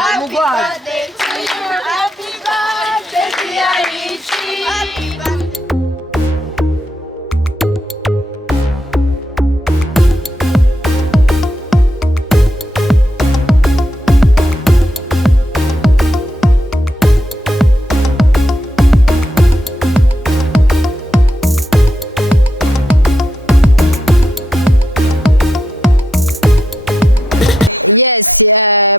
birthday to you. Happy birthday, dear Richie. Yes,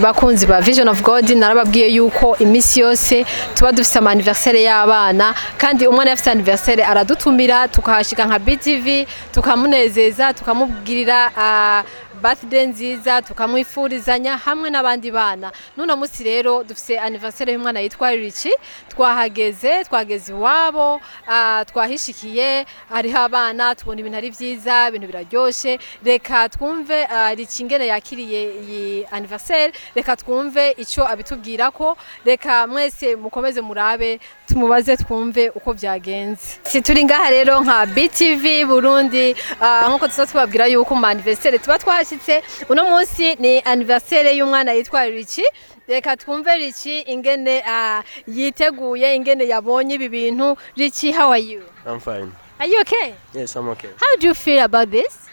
bakunzi ba Vision of God narababwiye yuko imisi yose tuba dufite anniversaire y'abana kandi umwana afite anniversaire aradutumira tukahashika nka BTV tukamunezeza tukamubwirira birthday nziza tukamwifurizanya hamwe n'abandi bana. Nuna musi rero dufite anniversaire y'umwana yitwa Richie twageze iwabo twahishikiye hariho abana tubona ibintu ari byiza ibintu biraryoshe reka twumve Richie ingene yakiriye iyi anniversaire reka twumve ico abitubwira ko reka mwese mukomeze murabe tumubaze twumve uko byagenze. Si turi ngaha rero nka BTV Burundi nkuko tuzatubabwira yuko mu anniversaire tuba twashitse uno munsi ni anniversaire y'umwana yitwa Richie reka twumve Richie ingene yiteguye ingene yabonye ibi bintu. Richie, how are you? I'm fine. Are you okay? Yes, I'm okay. How do you feel about this?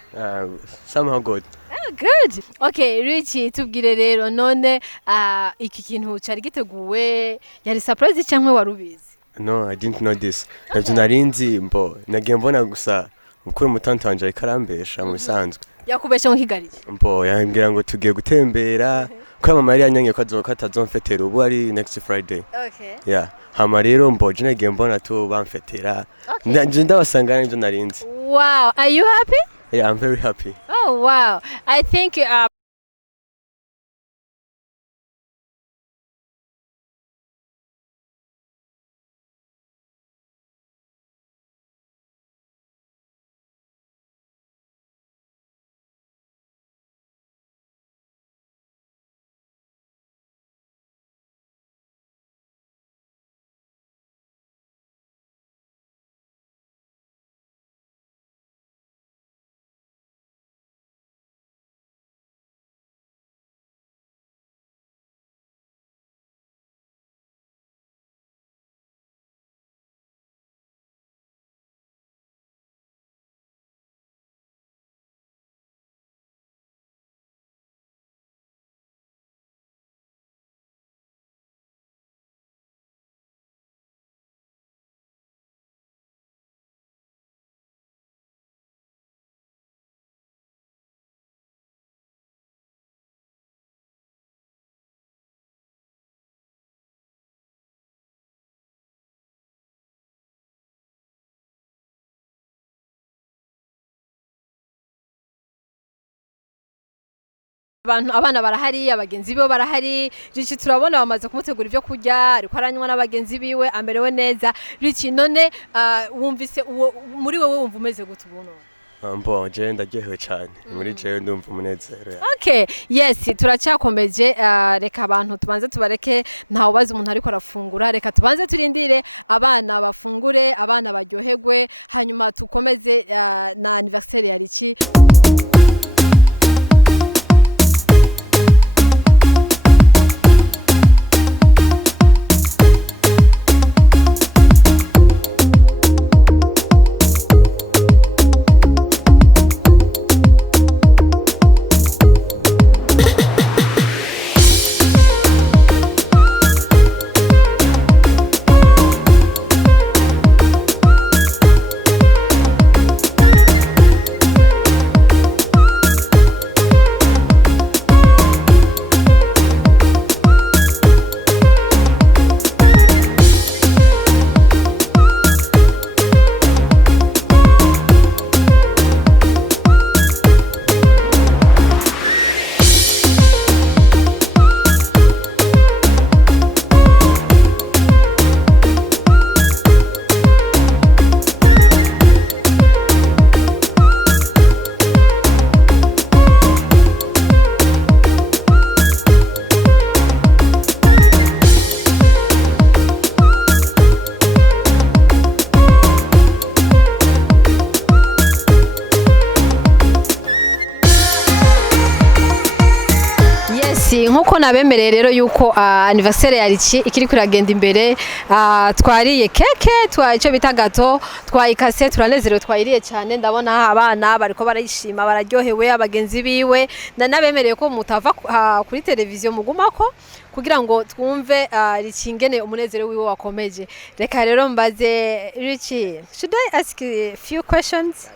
Somehow good. Oh, good. Okay, Richie, tubwire rero none iki kintu cyari giteguwe yari surprise cyangwa warubizi? No, I didn't know this. Navyo narinzi nagiye mbona gusa ukuri mutante wanje ikarambesha mu bisanzwe. Yakubeshe nk'igarije. Yambwira ngo tugiye gutembera. Kwa mama yari yanyange ko atazomfetera ubu ari next Friday. Okay. Yeah. Hama rero je nagiye mbona tu bamfetera. Nje ndabasanga n'ibyo narinzi. Wow, are you happy? Yeah, I'm very happy. Oh wow. I think abana barahari abagenzi biwe barahari. Richie turabona bamaze kumutegura ibyo kurya ariko aranywa n'abagenzi biwe amerewe neza. Richie none wumvise muri wewe wumva umeze gute ubuno? Je ndaryohewe cyane muri je ndumva umunezero. Okay, yes, turacyakomeje reka abantu tubanze tubareke ntawe bazi umuntu ariko arafungura reka tubanze turindire abana bafungure abana baryoherwe hanyuma tukomeze na anniversaire ya Richie. nkuko nabemereye rero yuko anniversaire ya Richi ikiri kuragenda imbere, twariye keke, icyo bita gato, twayikase, turanezerewe, twayiriye cyane. Ndabona abana bariko barayishima, bararyohewe, abagenzi biwe. Ndanabemereye ko mutava kuri televiziyo mugumako kugira ngo twumve Richi ingene umunezero wiwe wakomeje. Reka rero mbaze Richi, should I ask you a few questions?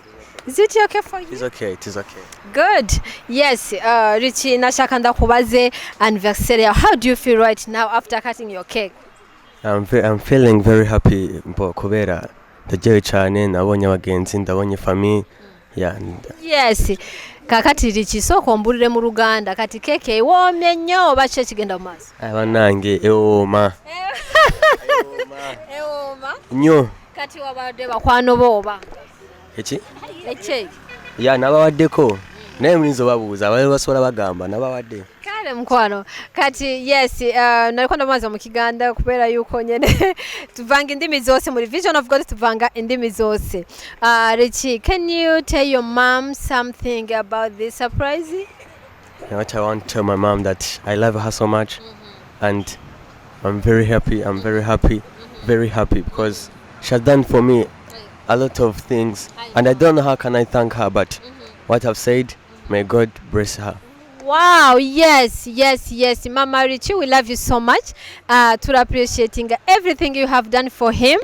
Is it okay for you? It's okay, it is okay. Good. Yes, Richi, nashaka ndakubaze anniversary. How do you feel right now after cutting your cake? I'm feeling very happy kubera ndajewe cyane, nabonye abagenzi, ndabonye famille. Yeah. Yes. Kakati Richi soko mburire mu Ruganda kati keke womye nyo bace kigenda mu maso. Abanange eoma. Eoma. Nyo. Kati wabade bakwano boba. Eki? Eki. Ya nabawade ko. Naye mwizo babuza abari basora bagamba nabawade. Kale mkwano. Kati yes, nariko ndamaza mu Kiganda kubera yuko nyene tuvanga indimi zose muri Vision of God, tuvanga indimi zose. Richi, can you tell your mom something about this surprise? What I want to tell my mom that I love her so much, and I'm very happy. I'm very happy, very happy because she has done for me a lot of things, and I don't know how can I thank her, but what I've said, may God bless her. Wow, yes, Mama Richi, we love you so much. Appreciating everything you have done for him.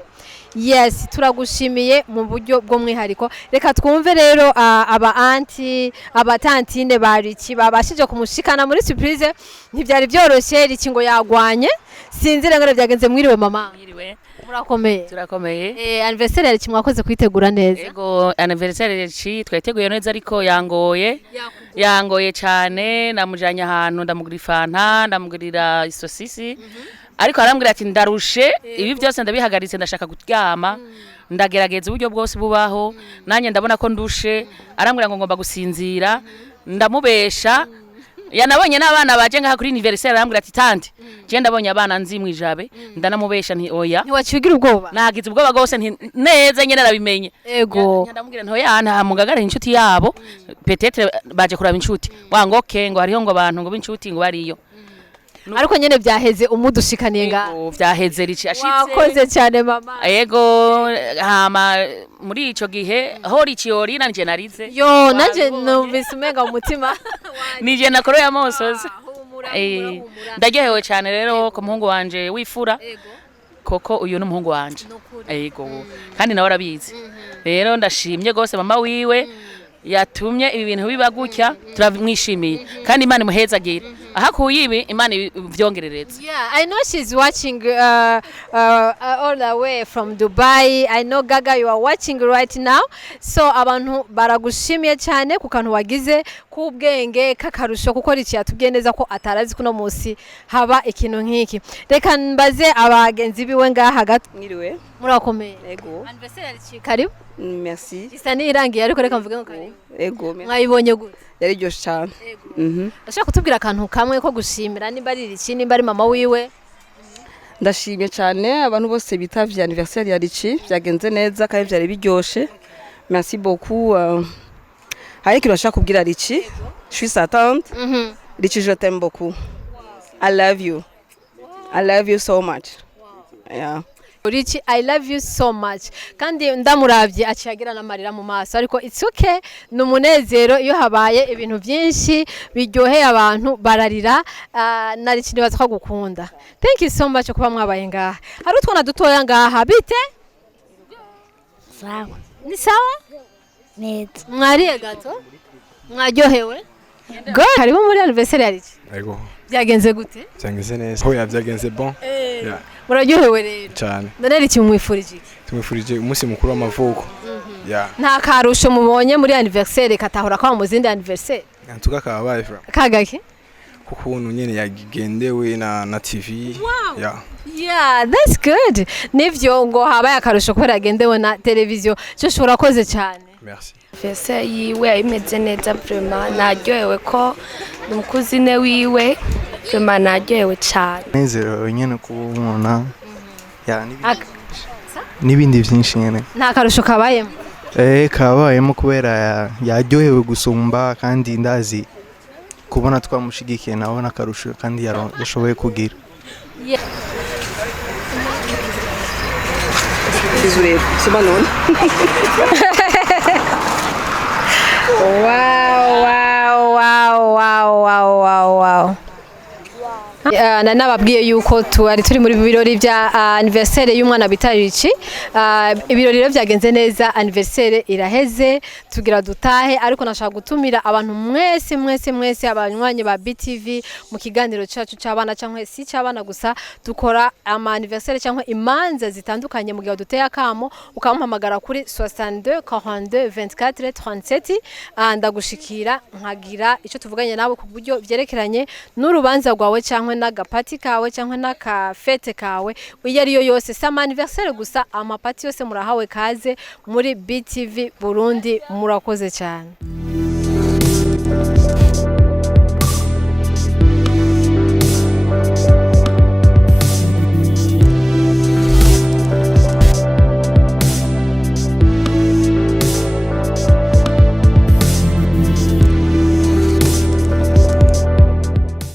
Yes, turagushimiye mu buryo bwo mwihariko. Reka twumve rero abatantine ba Richi babashije kumushikana muri surprise. Ntibyari byoroshye, Richi ngo yagwanye. Sinzire ngo byagenze mwiriwe mama. Mwiriwe. Murakomeye. Turakomeye. Anniversaire ya Richi mwakoze kwitegura neza. Ego anniversaire ya Richi twiteguye neza ariko yangoye cyane, namujanye ahantu ndamugura fanta, ndamugurira isosisi. Ariko arambwira ati ndarushe, ibi byose ndabihagaritse, ndashaka kuryama, ndagerageza uburyo bwose bubaho, nanye ndabona ko ndushe. Arambwira ngo ngomba gusinzira, ndamubesha. Yanabonye n'abana baje ngaha kuri anniversaire, arambwira ati tante je ndabonye abana nzi mwijabe, ndanamubesha nti oya. Ntiwacigira ubwoba? Nagize ubwoba gose nti neza nyene narabimenye. Ego. Ndamubwira nti oya nta mugagara inshuti yabo, peut-être baje kuraba inshuti. Wangoke ngo hariho ngo abantu ngo b'inshuti ngo bariyo. Ariko nyene byaheze umudushikaniye nga. Vyaheze Richi ashitse. Wakoze cyane mama. Ego hama muri ico gihe ho Richi yori nanje narize. Yo nanje numvise umenga umutima. Nije nakoro ya mosozi. Ndagehewe cyane rero ko muhungu wanje wifura. Koko uyu n'umuhungu wanje. Ego kandi nawe arabizi. Rero ndashimye gose mama wiwe yatumye ibi bintu biba gutya, turamwishimiye kandi Imana imuhezagira. Ahakuye ibi Imana ivyongerereza. Yeah, I know she's watching all the way from Dubai. I know Gaga, you are watching right now. So abantu baragushimiye cyane ku kantu wagize kubwenge kakarusho kuko Richi yatubwiye neza ko atarazi kuno munsi haba ikintu nk'iki. Reka mbaze abagenzi biwe ngaha hagati. Mwiriwe. Murakomeye. Ego. Anniversaire ya Richi karibu. Merci. Isa ni irangiye ariko reka mvuge ngo karibu. Ego. Mwayibonye gute? Yari ryoshe cyane. Ndashaka kutubwira akantu kamwe ko gushimira nimba ari Richi nimba ari mama wiwe. Ndashimye cyane abantu bose bitavye anniversaire ya Richi, byagenze neza kandi byari biryoshe. Merci beaucoup. Hari ikintu nashaka kubwira Richi. Je suis sa tante. Richi, je t'aime beaucoup. I love you. I love you so much. Yeah. Richi, I love you so much. Kandi ndamuravye aciyagira namarira mu maso ariko it's okay, numunezero iyo habaye ibintu byinshi biryoheye abantu bararira. Na Richi nibaza ko gukunda. Thank you so much kuba mwabaye ngaha. Hari utwana dutoya ngaha bite? Sawa. Ni sawa? Neza. Mwariye gato? Mwaryohewe? Good. Harimo muri anniversaire ya Richi. Ego. Byagenze gute? Byagenze neza. Ho byagenze bon. Yeah. Muraryohewe rero. Cyane. Ndane Richi mwifurije iki? Tumwifurije umunsi mukuru w'amavuko. Yeah. Nta karusho mubonye muri anniversaire katahora kwa muzindi anniversaire. Ntuga kabaye fra. Kagaki? Kukuntu nyene yagendewe na TV. Wow. Yeah. Yeah, that's good. Nivyo ngo habaye akarusho kubera yagendewe na televiziyo. Cyo shora koze cyane. Merci. Fese yiwe imeze neza vraiment, naryohewe ko umukuzine wiwe vraiment naryohewe cyane. Nezero nyene kubona ya nibindi byinshi nyene. Nta karusho kabayemo. Kabayemo kubera yaryohewe gusumba kandi ndazi kubona twamushigikiye nawe n'akarusho kandi yashoboye kugira. Désolé, c'est pas non. Wow. Nanababwiye yuko turi muri birori bya anniversaire y'umwana bita Richi. Ibirori rero byagenze neza, anniversaire iraheze tugira dutahe, ariko nashaka gutumira abantu mwese abanywanyi ba BTV mu kiganiro cyacu cy'abana cyangwa si cy'abana gusa. Dukora ama anniversaire cyangwa imanza zitandukanye mu gihe duteye akamo, ukamuhamagara kuri 62 42 24 37 ndagushikira nkagira icyo tuvuganye nawe ku buryo byerekeranye n'urubanza rwawe cyangwa n'agapati kawe cyangwa n'akafete kawe. Iyo ariyo yose sama anniversaire gusa, amapati yose murahawe kaze muri BTV Burundi. Murakoze cyane.